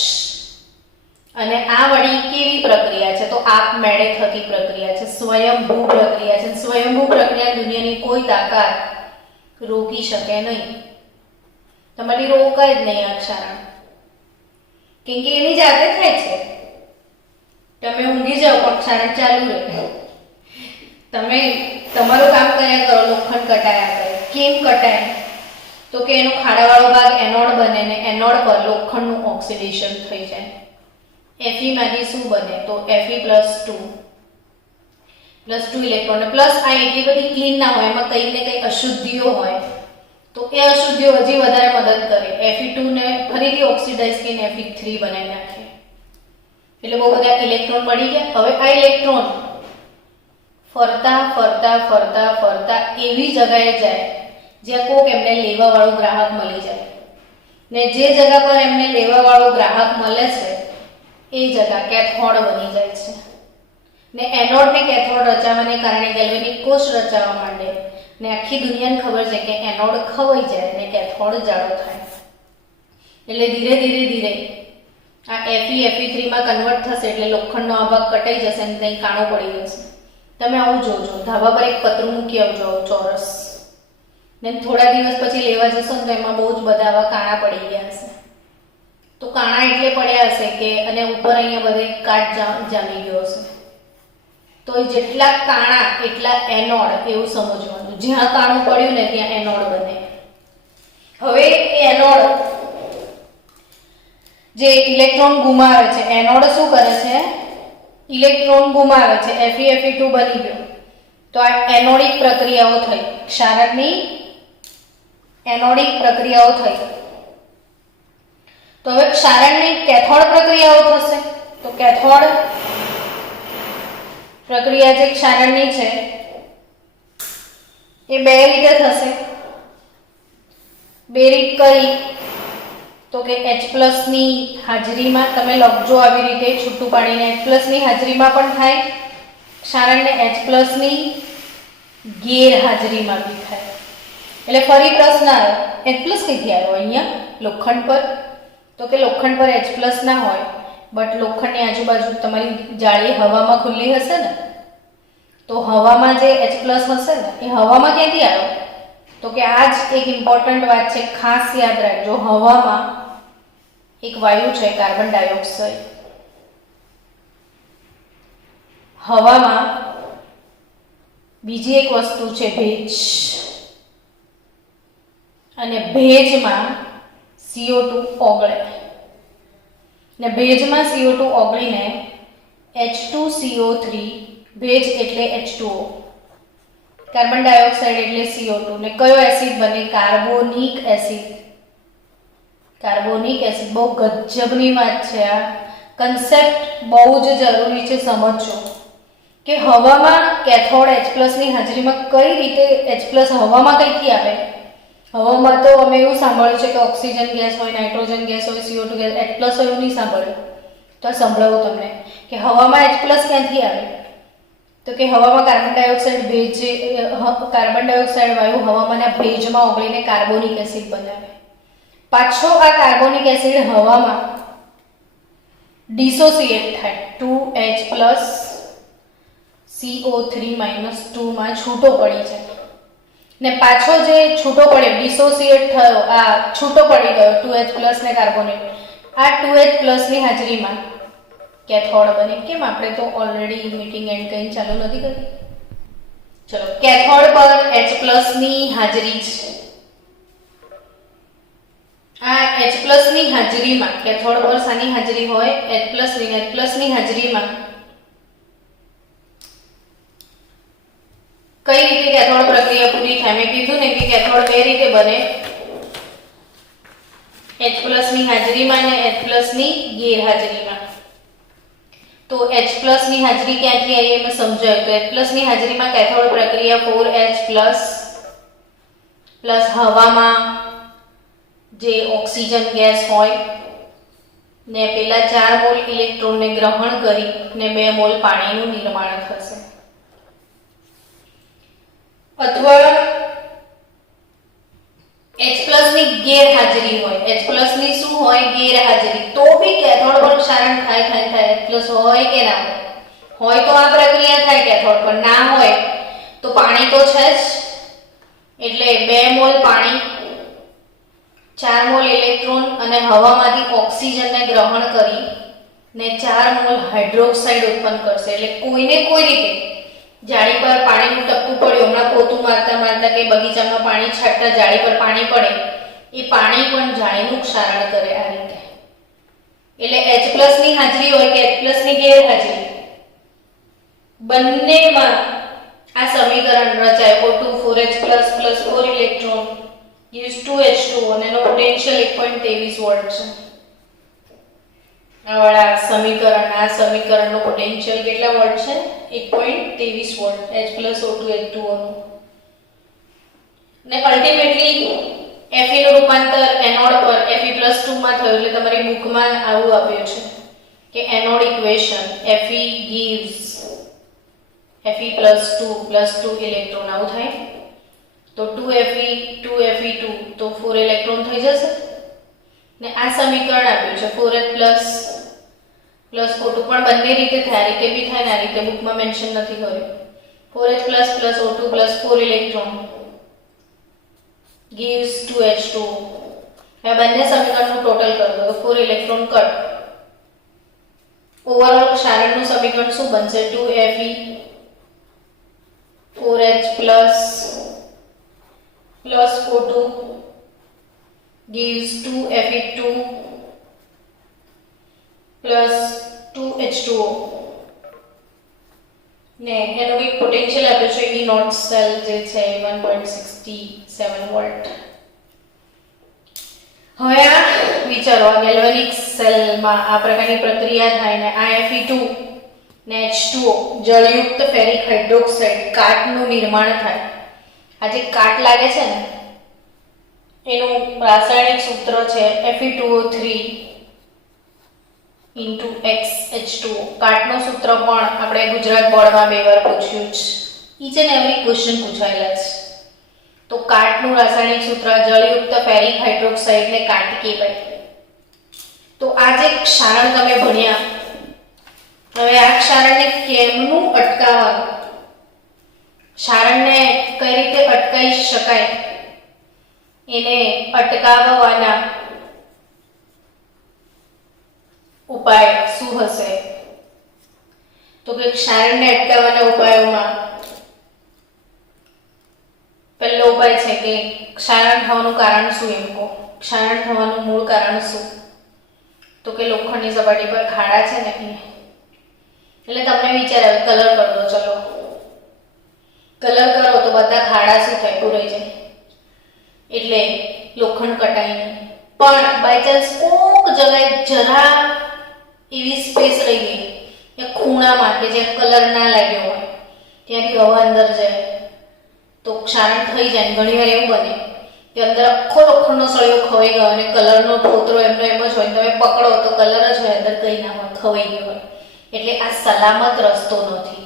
અને આ વળી કેવી પ્રક્રિયા છે? તો આપમેળે થતી પ્રક્રિયા છે, સ્વયંભૂ પ્રક્રિયા છે. સ્વયંભૂ પ્રક્રિયા દુનિયાની કોઈ તાકાત રોકી શકે નહીં. તમારી રોકાય જ નહીં આ ક્ષારણ, કેમ કે એની જાતે થાય છે. તમે ઊંઘી જાઓ પણ ક્ષારણ ચાલુ રહે. તમે તમારું કામ કર્યા કરો, લોખંડ કટાયા કરે. કેમ કટાય? તો કે એનો ખાડાવાળો ભાગ એનોડ બને ને એનોડ પર લોખંડનું ઓક્સિડેશન થઈ જાય. Fe માંથી શું બને? તો Fe+2 ઇલેક્ટ્રોન. પ્લસ આ એટલી બધી ક્લીન ના હોય, એમાં કંઈ ને કંઈ અશુદ્ધિઓ હોય, તો એ અશુદ્ધિઓ હજી વધારે મદદ કરે. Fe2 ને ફરીથી ઓક્સિડાઇઝ કરીને Fe3 બનાવી નાખે. એટલે બહુ બધા ઇલેક્ટ્રોન મળી ગયા. હવે આ ઇલેક્ટ્રોન ફરતા એવી જગાએ જાય જ્યાં કોક એમને લેવા વાળું ગ્રાહક મળી જાય. ને જે જગા પર એમને લેવા વાળો ગ્રાહક મળે છે એ જગા કેથોડ બની જાય છે. ને એનોડ ને કેથોડ રચાવાને કારણે ગેલ્વેનિક કોષ રચાવા માંડે ને આખી દુનિયાને ખબર છે કે એનોડ ખવાઈ જાય ને કેથોડ જાડો થાય. એટલે ધીરે ધીરે આ Fe Fe3 માં કન્વર્ટ થશે. એટલે લોખંડનો આ ભાગ કટાઈ જશે અને ત્યાં કાણો પડી જશે. તમે આવું જોજો, ધાબા પર એક પતરું મૂકી આવજો ચોરસ, ને થોડા દિવસ પછી લેવા જશો ને તો એમાં બહુ જ બધા આવા કાણા પડી ગયા હશે. તો કાણા એટલે પડ્યા હશે કે અને ઉપર અહીંયા બધે કાટ જામી ગયો હશે. તો જેટલા કાણા એટલા એનોડ, એવું સમજવાનું. જ્યાં કાણું પડ્યું ને ત્યાં એનોડ બને. હવે એનોડ જે ઇલેક્ટ્રોન ગુમાવે છે, એનોડ શું કરે છે? ઇલેક્ટ્રોન ગુમાવે છે. Fe2 બની ગયો. તો આ એનોડિક પ્રક્રિયાઓ થઈ, ક્ષારકની એનોડિક પ્રક્રિયાઓ થઈ. તો હવે ક્ષારણની કેથોડ પ્રક્રિયાઓ થશે. તો કેથોડ પ્રક્રિયા જે ક્ષારણની છે એ 2 રીતે થશે. 2 રીત કઈ? તો કે H+ ની હાજરીમાં, તમે લખજો આવી રીતે છૂટું પાડીને, H+ ની હાજરીમાં પણ થાય ક્ષારણને, H+ ની ગેરહાજરીમાં બી થાય. એટલે ફરી પ્રશ્ન આવે, H+ કઈથી આવ્યો અહીંયા લોખંડ પર? તો કે લોખંડ પર H+ ના હોય, બટ લોખંડની આજુબાજુ તમારી જાળી હવામાં ખુલ્લી હશે ને, તો હવામાં જે H+ હશે ને એ હવામાં ક્યાંથી આવ્યો? તો કે આ જ એક ઇમ્પોર્ટન્ટ વાત છે, ખાસ યાદ રાખજો. હવામાં એક વાયુ છે કાર્બન ડાયોક્સાઇડ. હવામાં બીજી એક વસ્તુ છે ભેજ, અને ભેજમાં CO2 ઓગળે, ને ભેજમાં CO2 ઓગળીને H2CO3, ભેજ એટલે H2O, કાર્બન ડાયોક્સાઇડ એટલે CO2, ને કયો એસિડ બને? Carbonic acid. Carbonic acid. બહુ ગજબની વાત છે આ કન્સેપ્ટ, બહુ જ જરૂરી છે સમજજો કે હવામાં કેથોડ H+ ની હાજરીમાં કઈ રીતે H+ હવામાં કઈથી આવે. હવામાં તો અમે એવું સાંભળ્યું છે કે ઓક્સિજન ગેસ હોય, નાઇટ્રોજન ગેસ હોય, CO2 ગેસ, H+ હોય એવું નહીં સાંભળ્યું. તો સંભળાવું તમને કે હવામાં H+ ક્યાંથી આવે. તો કે હવામાં કાર્બન ડાયોક્સાઇડ વાયુ હવામાંના ભેજમાં ઓગળીને કાર્બોનિક એસિડ બનાવે. પાછો આ કાર્બોનિક એસિડ હવામાં ડિસોસિએટ થાય, 2H+ CO3 - 2 માં છૂટો પડી જાય, ને પાછો જે છૂટો પડ્યો, ડિસોસિએટ થયો, આ છૂટો પડી ગયો 2H+ ને કાર્બોનિક, આ 2H+ ની હાજરીમાં કેથોડ બને. કેમ આપણે તો ઓલરેડી મીટિંગ એન્ડ કરીને ચાલુ નથી કરી. ચલો, કેથોડ પર H+ ની હાજરી છે. આ H+ ની હાજરીમાં કેથોડ પર શાની હાજરી હોય? H+ ની હાજરીમાં કઈ રીતે કેથોડ પ્રક્રિયા પૂરી થાય? મેં કીધું ને કે કેથોડ બે રીતે બને, H+ ની હાજરીમાં ને H+ ની ગેરહાજરીમાં. તો H+ ની હાજરી ક્યાંથી આવી એમ સમજાયું. તો H+ ની હાજરીમાં કેથોડ પ્રક્રિયા 4H+ પ્લસ હવામાં જે ઓક્સિજન ગેસ હોય ને પેલા 4 મોલ ઇલેક્ટ્રોનને ગ્રહણ કરી ને 2 મોલ પાણીનું નિર્માણ થશે. અથવા H+ ની ગેરહાજરી હોય. H+ ની શું હોય? ગેરહાજરી. તો બી કેથોડ પર ક્ષારણ થાય. H+ હોય કે ના હોય તો આ પ્રક્રિયા થાય કેથોડ પર, ના હોય તો પાણી તો છે જ, એટલે 2 મોલ પાણી, 4 મોલ ઇલેક્ટ્રોન અને હવામાંથી ઓક્સિજનને ગ્રહણ કરી ને 4 મોલ હાઇડ્રોક્સાઇડ ઉત્પન્ન કરશે. એટલે કોઈને કોઈ રીતે જાળી પર પાણીનું ટપકું પડ્યું, હમણાં પોતું મારતા કે બગીચામાં પાણી છાંટતા જાળી પર પાણી પડે, એ પાણી પણ જાળીનું ક્ષારણ કરે આ રીતે. એટલે H+ ની હાજરી હોય કે H+ ની ગેરહાજરી, બંનેમાં આ સમીકરણ રચાય. O2 4H+ + 4 electron gives 2H2O અને એનો પોટેન્શિયલ 1.23 વોલ્ટ છે. આ સમીકરણનો પોટેન્શિયલ કેટલા વોલ્ટ છે? 1.23 વોલ્ટ. H+O2 H2O નું. ને અલ્ટિમેટલી Fe નું રૂપાંતર એનોડ પર Fe+2 માં થયું. એટલે તમારી બુકમાં આવું આપ્યું છે કે anode equation Fe gives Fe+2 electron આવું થાય. તો 2Fe 2Fe2 તો 4 ઇલેક્ટ્રોન થઈ જશે. ને આ સમીકરણ આપ્યું છે 4H+ + O2, પણ બંને રીતે થાય. આ રીતે બી થાય ને આ રીતે બુકમાં મેન્શન નથી કર્યું. 4H+ + O2 + 4 electron gives 2H2O. આ બંને સમીકરણનું ટોટલ કરો તો 4 ઇલેક્ટ્રોન કટ. ઓવરઓલ ક્ષારણનું સમીકરણ શું બનશે? 2Fe 4H+ + O2 gives 2Fe2 plus 2H2O. ને એનો એક પોટેન્શિયલ આપ્યો છે E નોટ સેલ જે છે 1.67 વોલ્ટ. હવે આ વિચારો, આ ગેલ્વેનિક સેલમાં આ પ્રકારની પ્રક્રિયા થાય ને આ Fe2 ને H2O જળયુક્ત ફેરિક હાઇડ્રોક્સાઇડ કાટનું નિર્માણ થાય. આ જે કાટ લાગે છે ને એનું રાસાયણિક સૂત્ર છે Fe2O3 X H2O. કાટનું સૂત્ર પણ આપણે ગુજરાત બોર્ડમાં 2 વાર પૂછ્યું છે. ઈચ એન્ડ એવરી ક્વેશ્ચન પૂછાયેલા છે. તો કાટનું રાસાયણિક સૂત્ર જળયુક્ત ફેરિક હાઇડ્રોક્સાઇડ ને કાટ કહેવાય. તો આ જે ક્ષારણ તમે ભણ્યા, હવે આ ક્ષારણને કેમનું અટકાવવાનું, ક્ષારણને કઈ રીતે અટકાવી શકાય, એને અટકાવવાના ઉપાય શું હશે? તો કે ક્ષારણને અટકાવવાના ઉપાયોમાં પહેલો ઉપાય છે કે ક્ષારણ થવાનું કારણ શું એમ કહો. ક્ષારણ થવાનું મૂળ કારણ શું? તો કે લોખંડની સપાટી પર ખાડા છે ને એટલે તમને વિચાર આવે કલર કરી દો. ચલો કલર કરો તો બધા ખાડા શું થાય? પૂરાઈ જાય, એટલે લોખંડ કટાય નહીં. પણ બાય ચાન્સ કોક જગ્યાએ જરા એવી સ્પેસ રહી ગઈ કે ખૂણામાં કે જ્યાં કલર ના લાગ્યો હોય ત્યાંથી હવા અંદર જાય તો ક્ષારણ થઈ જાય. ઘણીવાર એવું બને કે અંદર આખો લોખંડનો સળિયો ખવાઈ ગયો અને કલરનો પોતરો એમનો એમ જ હોય, તમે પકડો તો કલર જ હોય, અંદર કંઈ ના હોય, ખવાઈ ગયો હોય. એટલે આ સલામત રસ્તો નથી.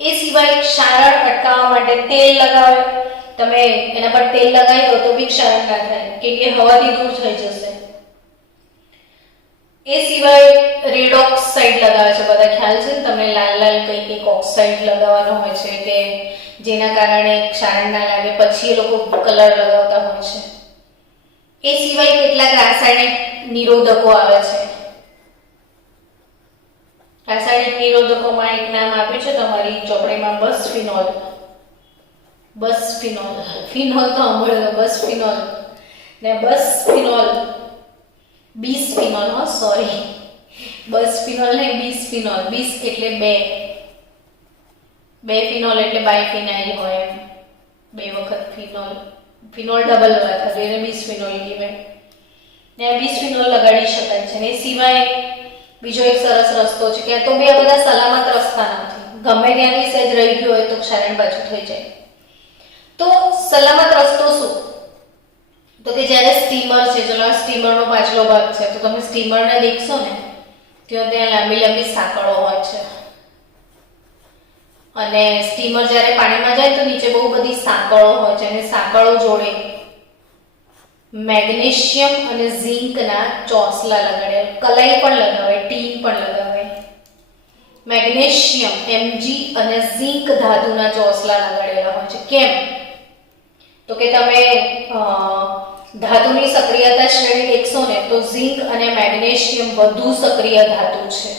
એ સિવાય ક્ષારણ અટકાવવા માટે તેલ લગાવે. તમે એના પર તેલ લગાવી દો તો બી ક્ષારણ ના થાય, કે હવાથી દૂર થઈ જશે. એ સિવાય રેડ ઓક્સાઇડ લગાવે છે, બધા ખ્યાલ છે ને તમને? લાલ લાલ કંઈક ઓક્સાઇડ લગાવવાનો હોય છે કે જેના કારણે ક્ષારણ ના લાગે, પછી એ લોકો કલર લગાવતા હોય છે. એ સિવાય કેટલાક રાસાયણિક નિરોધકો આવે છે. રાસાયણિક નિરોધકોમાં એક નામ આપ્યું છે તમારી ચોપડીમાં, બસફિનોલ. બસફિનોલ, ફિનોલ તો સાંભળ્યો, બસફિનોલ ને બસફિનોલ, બિસફિનોલ, સોરી, બસફિનોલ ને બિસફિનોલ. બીસ એટલે બે ફિનોલ એટલે બાયફિનાઇલ હોય એમ, બે વખત ફિનોલ, ફિનોલ ડબલ વાત એને બિસફિનોલ કહેવાય. ને બિસફિનોલ લગાડી શકાય છે. ને એ સિવાય બીજો એક સરસ રસ્તો છે કે તો બી આ બધા સલામત રસ્તા નથી, ગમે ત્યાંની સહેજ રહી ગયું હોય તો ક્ષારણ પાછું થઈ જાય. તો સલામત રસ્તો શું? તો કે જ્યારે સ્ટીમર છે, ચલો આ સ્ટીમરનો પાછલો ભાગ છે, તો તમે સ્ટીમરને દેખશો ને ત્યાં લાંબી લાંબી સાંકળો હોય છે અને સ્ટીમર જ્યારે પાણીમાં જાય તો નીચે બહુ બધી સાંકળો હોય છે અને સાંકળો જોડે મેગ્નેશિયમ અને ઝિંકના ચોસલા લગાડે, કલાઈ પણ લગાવે, ટીન પણ લગાવે. મેગ્નેશિયમ Mg અને ઝિંક ધાતુના ચોસલા લગાડેલા હોય છે. કેમ? તો કે તમે ધાતુની સક્રિયતા શ્રેણી દેખશો ને તો ઝિંક અને મેગ્નેશિયમ વધુ સક્રિય ધાતુ છે.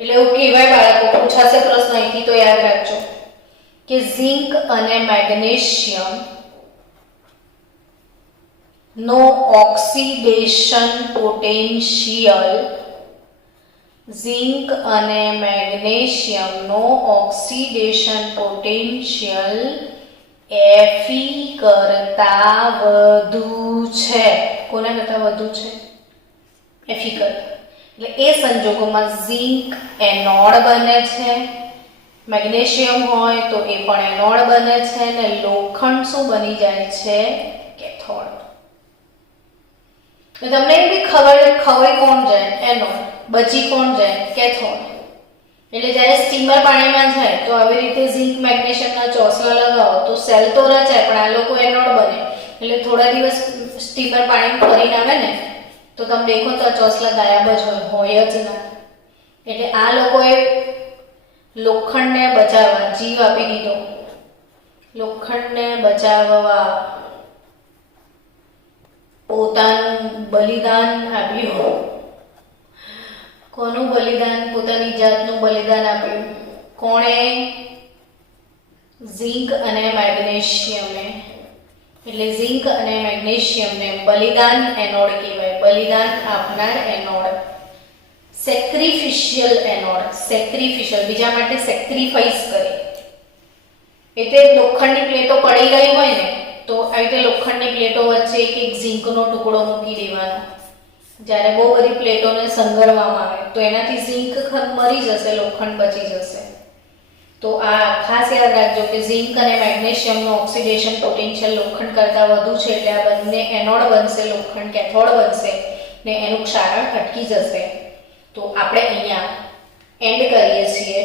એટલે એવું કહેવાય, બાળકો પૂછાશે પ્રશ્ન અહીંથી તો યાદ રાખજો કે ઝિંક અને મેગ્નેશિયમ નો ઓક્સિડેશન પોટેન્શિયલ, ઝિંક અને મેગ્નેશિયમ નો ઓક્સિડેશન પોટેન્શિયલ Fe કરતા વધુ છે. કોના કરતા વધુ છે? Fe કરતા. એટલે એ સંજોગોમાં ઝિંક એનોડ બને છે, મેગ્નેશિયમ હોય તો એ પણ એનોડ બને છે અને લોખંડ શું બની જાય છે? કેથોડ. તમને એ બી ખવાઈ કોણ જાય? એનોડ. બચી કોણ જાય? કેથોડ. એટલે જ્યારે સ્ટીમર પાણીમાં જાય તો આવી રીતે ઝિંક મેગ્નેશિયમના ચોસલા લગાવો તો સેલ તો રચાય પણ આ લોકો એનોડ બને. એટલે થોડા દિવસ સ્ટીમર પાણીમાં ફરીને આવે ને તો તમે દેખો તો આ ચોસલા ગાયબ જ હોય જ ના. એટલે આ લોકોએ લોખંડને બચાવવા જીવ આપી દીધો, લોખંડને બચાવવા પોતાનું બલિદાન આપ્યું. કોનું બલિદાન? પોતાની જાતનું બલિદાન આપ્યું. કોણે? ઝિંક અને મેગ્નેશિયમે. એટલે ઝિંક અને મેગ્નેશિયમને બલિદાન એનોડ કહેવાય, બલિદાન આપનાર એનોડ. સેક્રિફિશિયલ એનોડ. સેક્રિફિશિયલ, બીજા માટે સેક્રિફાઈસ કરે. એટલે લોખંડની પ્લેટો પડી ગઈ હોય ને તો આવી રીતે લોખંડની પ્લેટો વચ્ચે એક ઝિંકનો ટુકડો મૂકી દેવાનો. જ્યારે બહુ બધી પ્લેટોને સંઘરવામાં આવે તો એનાથી ઝિંક મરી જશે, લોખંડ બચી જશે. તો આ ખાસ યાદ રાખજો કે ઝિંક અને મેગ્નેશિયમનું ઓક્સિડેશન પોટેન્શિયલ લોખંડ કરતાં વધુ છે. એટલે આ બંને એનોડ બનશે, લોખંડ કેથોડ બનશે ને એનું ક્ષારણ અટકી જશે. તો આપણે અહીંયા એન્ડ કરીએ છીએ.